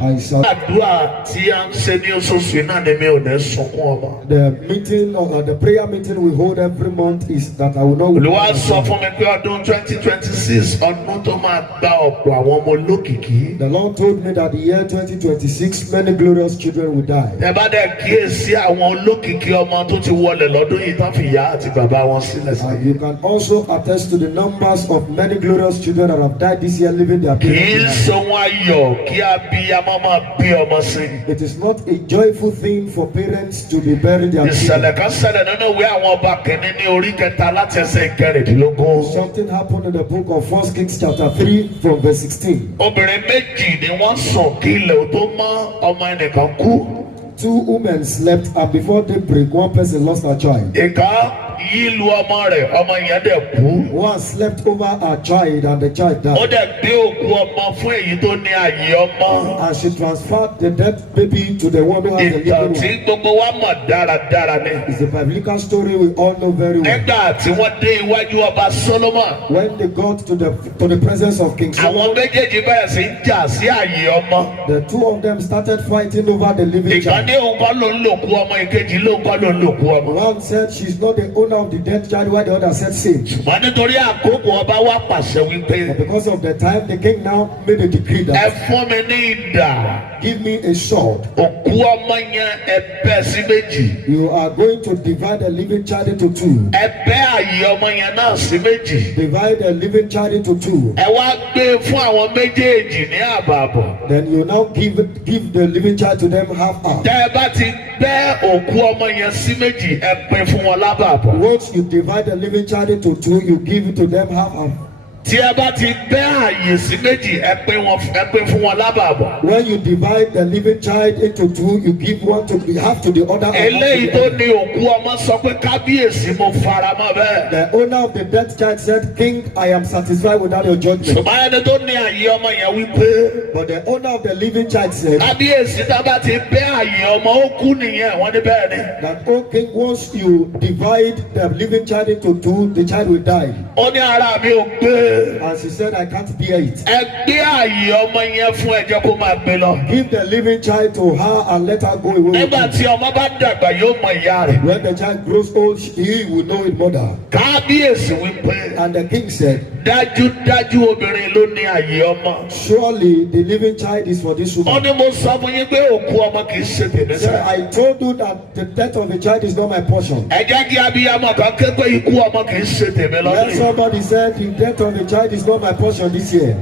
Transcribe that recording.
I saw the meeting or the prayer meeting we hold every month is that I will not. The Lord told me that the year 2026 many glorious children will die. You can also attest to the numbers of many glorious children that have died this year living their parents. It is not a joyful thing for parents to be burying their children. Something happened in the book of 1 Kings chapter 3 from verse 16. Two women slept, and before daybreak one person lost her child. One slept over her child and the child died. And she transferred the dead baby to the one who has the living one. It's a biblical story we all know very well. When they got to the presence of King Solomon, the two of them started fighting over the living child. One said she's not the owner of the dead child, while the other said same. But because of the time, the king now made a decree that give me a sword. You are going to divide the living child into two. Divide the living child into two. Then you now give the living child to them half. Once you divide the living child into two, you give it to them half. When you divide the living child into two, you give one to half to the other. The owner of the dead child said, King, I am satisfied without your judgment. But the owner of the living child said that, oh King, once you divide the living child into two, the child will die. And she said, I can't bear it. Give the living child to her and let her go away. When the child grows old, he will know his mother. And the king said, surely the living child is for this woman. So I told you that the death of the child is not my portion. When somebody said the death of the child is not my portion this year.